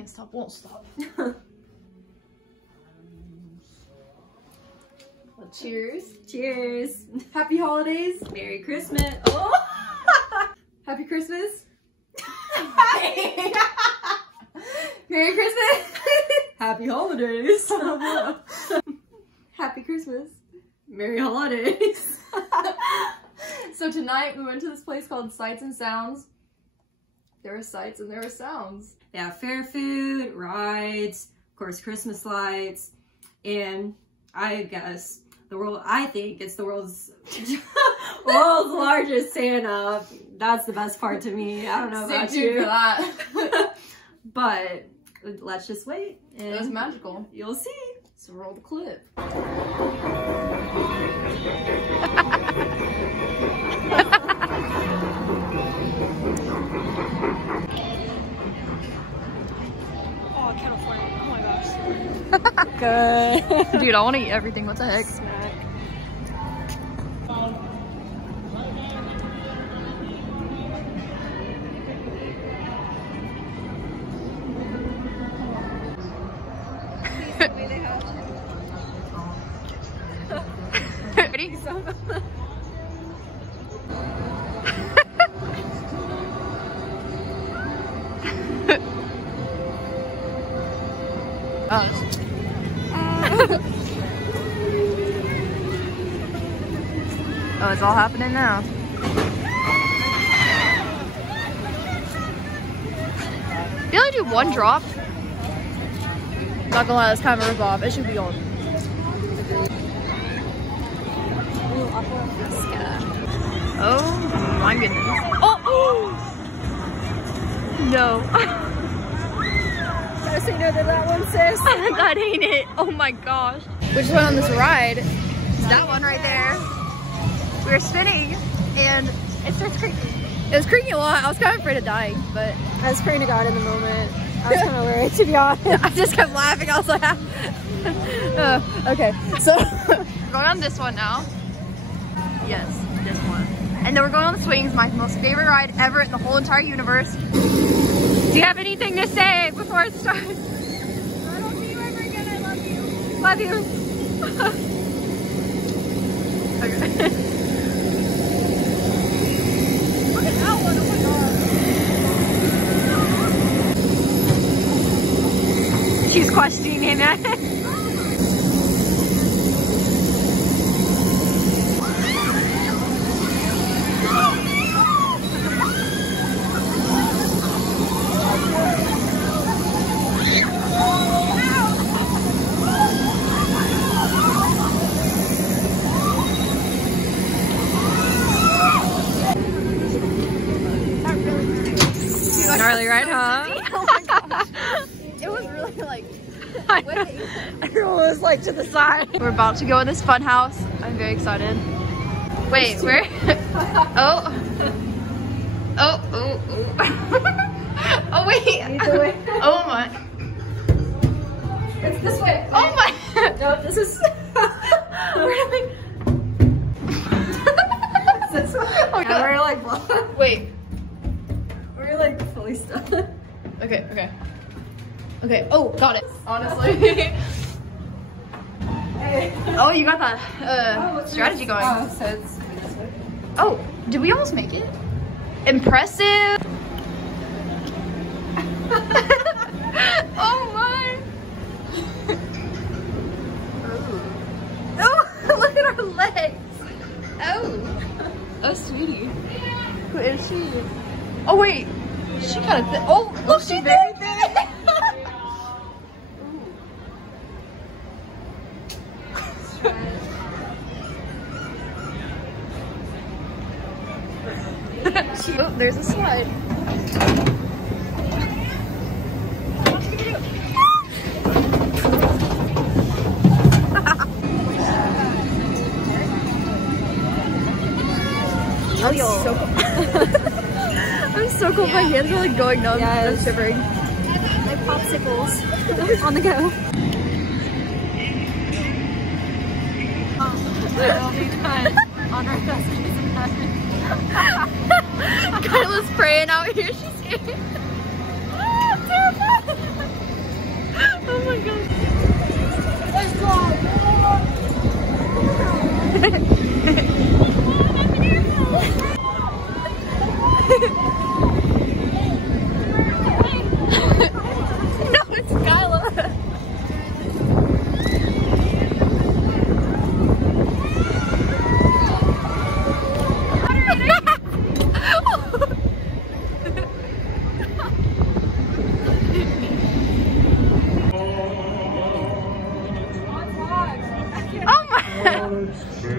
can't stop, won't stop. Well, cheers. Cheers. Happy holidays. Merry Christmas. Oh. Happy Christmas. Merry Christmas. Happy holidays. Happy Christmas. Merry holidays. So tonight we went to this place called Sights and Sounds. There were sights and there were sounds. Yeah, fair food, rides, of course, Christmas lights, and I guess I think it's the world's largest Santa. That's the best part to me. I don't know about you. For that. But let's just wait. And it was magical. You'll see. So roll the clip. Oh, California. Oh my gosh. Good. Dude, I want to eat everything. What the heck? Snack. Ready? Oh, it's all happening now. You only do one drop? Not gonna lie, that's kind of a rip-off. It should be on. Oh my goodness. Oh! No. Gotta say no to that one, sis. That ain't it. Oh my gosh. We just went on this ride. It's that one right there. We were spinning and it starts creaking. It was creaking a lot. I was kind of afraid of dying, but I was praying to God in the moment. I was kind of worried, to be honest. I just kept laughing. I was like, okay. So we're going on this one now. Yes, this one. And then we're going on the swings, my most favorite ride ever in the whole entire universe. Do you have anything to say before it starts? I don't see you ever again. I love you. Love you. Okay. Look at that one. Oh my god. She's questioning him. Gnarly, right, huh? Oh my gosh. It was really like, Everyone was like to the side. We're about to go in this fun house. I'm very excited. Wait, where? Oh. Oh, oh, oh. Oh, wait. Oh my. it's this way. Oh my. No, this is. Where do we? This way. Oh, Yeah, we're like, wait. we're like fully stuck. Okay, okay. Okay, oh, got it. Honestly. Hey. Oh, you got that strategy going. Oh, so it's this way. Oh, did we almost make it? Impressive. Oh my. Oh, look at our legs. Oh. Oh, sweetie. Who is she? Oh, wait. She kind of oh, look, she's very thin. Oh, there's a slide. Oh, yo. So cold. I'm so cold. My hands are like going numb. Yes. I'm shivering. Like popsicles on the go. On our Kyla's praying out here. She's scared. Oh, I'm terrified. Oh my god. No, it's Kyla. Oh my.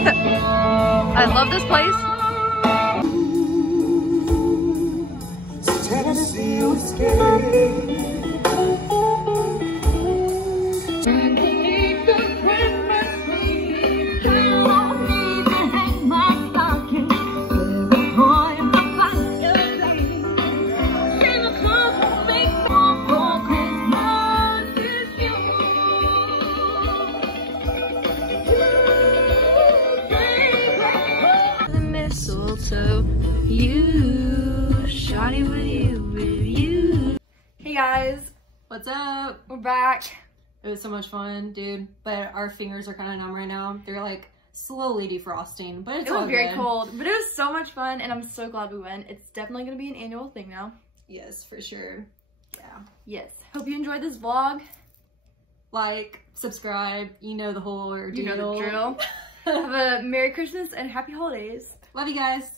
I love this place. So shawty with you. Hey guys, What's up? we're back. It was so much fun, dude. But our fingers are kind of numb right now. They're like slowly defrosting, but it's It was all very good. cold, but it was so much fun, and I'm so glad we went. It's definitely gonna be an annual thing now. Yes, for sure. Yeah. Yes. Hope you enjoyed this vlog. Like, subscribe. You know the whole ordeal. You know the drill. Have a Merry Christmas and Happy Holidays. Love you guys.